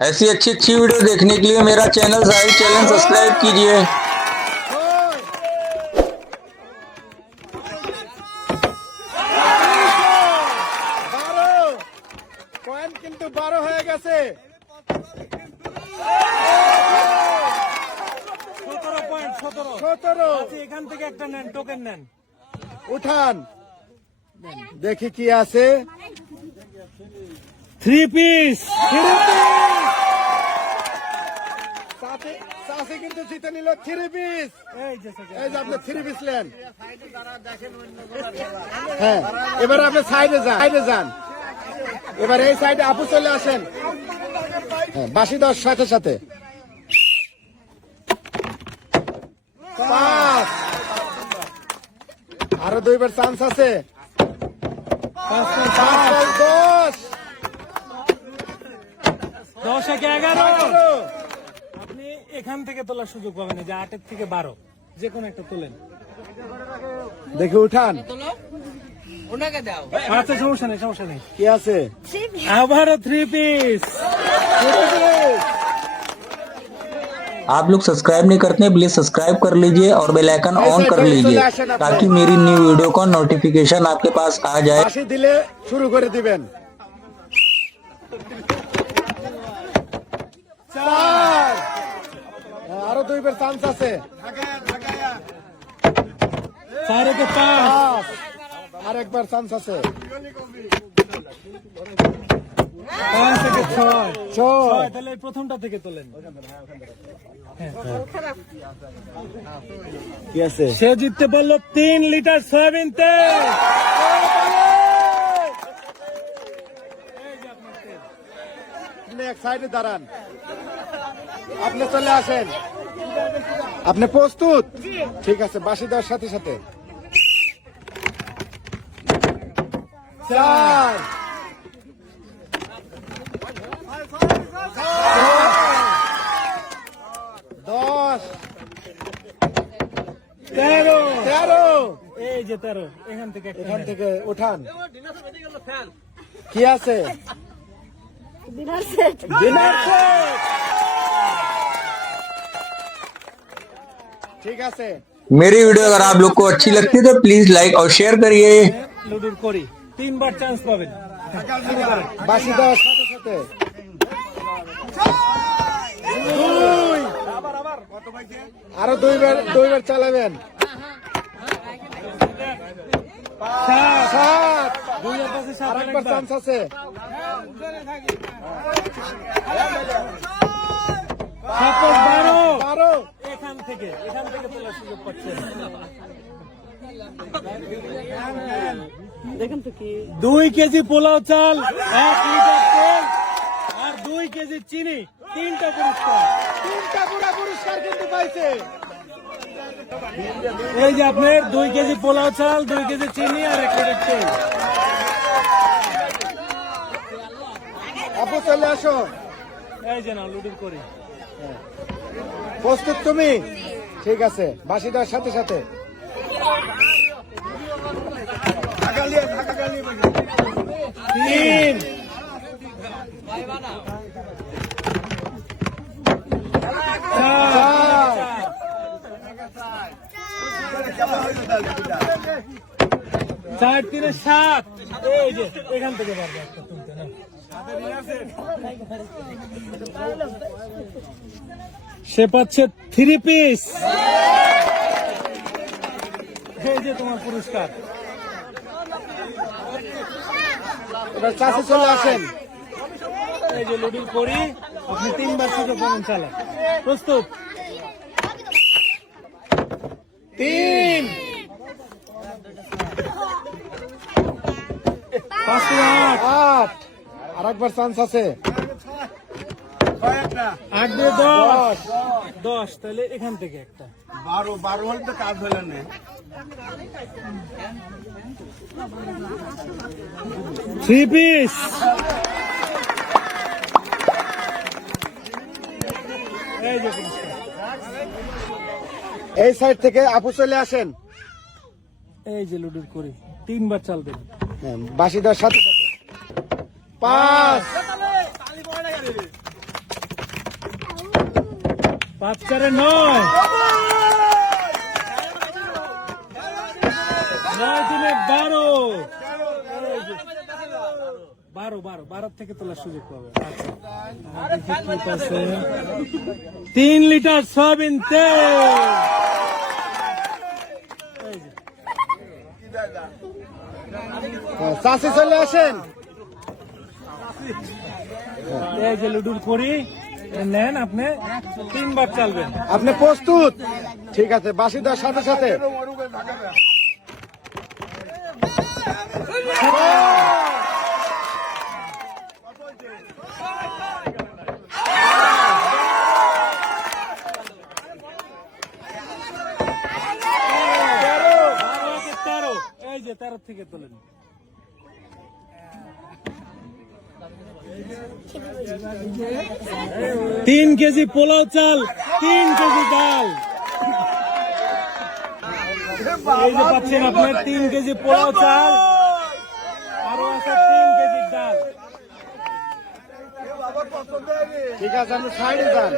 ऐसी अच्छी अच्छी वीडियो देखने के लिए मेरा चैनल साहिल चैनल सब्सक्राइब कीजिए। পয়েন্ট কিন্তু 12 হয়ে গেছে। 17 এখান থেকে একটা নেন, টোকেন নেন, উঠান, দেখি কি আছে। 3 পিস। চাষি কিন্তু জিতে নিল 3 পিস। এই যে আপনি 3 পিস নেন। হ্যাঁ, এবার আপনি সাইডে যান। এবার এই সাইডে আপু চলে আসেন। হ্যাঁ, বাঁশি দেওয়ার সাথে সাথে 5। আরো 2বার চান্স আছে। 5 10 10 একে 11। আপনি এখান থেকে তোলার সুযোগ পাবেন, যে 8 থেকে 12 যে কোনো একটা তোলেন। দেখি উঠান। আচ্ছা, সমস্যা নেই। কি আছে? আবারও 3 পিস। आप लोग सब्सक्राइब नहीं करते हैं, प्लीज सब्सक्राइब कर लीजिए और बेल आइकन ऑन कर लीजिए ताकि मेरी न्यू वीडियो का नोटिफिकेशन आपके पास आ जाए। বাঁশি দিলে শুরু করে দিবেন। 4। আরো 2বার চান্স আছে। 4 একে 5। আর একবার চান্স আছে। 5 একে 6। 6। তাহলে এই প্রথমটা থেকে তোলেন। কি আছে? সে জিততে পারলো 3 লিটার সয়াবিন তেল। আপনি এক সাইডে দাঁড়ান। আপনি চলে আসেন। আপনি প্রস্তুত? ঠিক আছে, বাঁশি দেওয়ার সাথে সাথে 4। 10 13। এই যে 13, এখান থেকে একটা এখান নেন। থেকে উঠান। কি আছে? Dinner set. ঠিক আছে। मेरी वीडियो अगर आप लोग को अच्छी लगती है तो प्लीज लाइक और शेयर करिए। লুডুর করি 3 বার চান্স পাবেন। বাঁশি দেওয়ার সাথে সাথে 2। আরো 2বার চালাবেন। 7। 2 এর পাশে 7 আর একবার চান্স আছে। 12। এখান থেকে তোলার সুযোগ পাচ্ছেন। 2 কেজি পোলাও চাল, 1 লিটার তেল আর 2 কেজি চিনি, 3টা পুরস্কার। 3টা পুরস্কার কিন্তু পাইছে। এই যে আপনার 2 কেজি পোলাও চাল, 2 কেজি চিনি আর 1 লিটার তেল। আপু চলে আসো। এই যে না, লুডুর করি। প্রস্তুত তুমি? ঠিক আছে, বাঁশি দেওয়ার সাথে সাথে 3। 4 3 7। এই যে এখান থেকে পারবে একটা তুলতে না। সে পাচ্ছে 3 পিস। এই যে তোমার পুরস্কার। এবার চাষি চলে আসেন। এই যে লুডু করি, আপনি 3 বার সুযোগ পাবেন চালা। প্রস্তুত? 3। 5 8। 8। আর একবার চান্স আছে। 8 2 10। 10, তাহলে এখান থেকে একটা। 12 হলে তো কাজ হলো না। 3 পিস। এই যে পুরস্কার। এই সাইড থেকে আপু চলে আসেন। এই যে লুডুর করি, 3 বার চাল দেন। বাঁশি দেওয়ার সাথে সাথে 5। 5 4 9 9 3 12 12 থেকে তোলার সুযোগ পাবে। আচ্ছা 3 লিটার সয়াবিন তেল। চাষি চলে আসেন। এই যে লুডুর করি নেন, আপনি 3 বার চালবেন। আপনি প্রস্তুত? ঠিক আছে, বাঁশি দেওয়ার সাথে সাথে এই যে 13 থেকে তোলেন। তিন কেজি পোলাও চাল, 3 কেজি ডাল। এই যে পাচ্ছেন আপনার 3 কেজি পোলাও চাল, আরো আছে 3 কেজি ডাল। ঠিক আছে, আপনি সাইডে যান।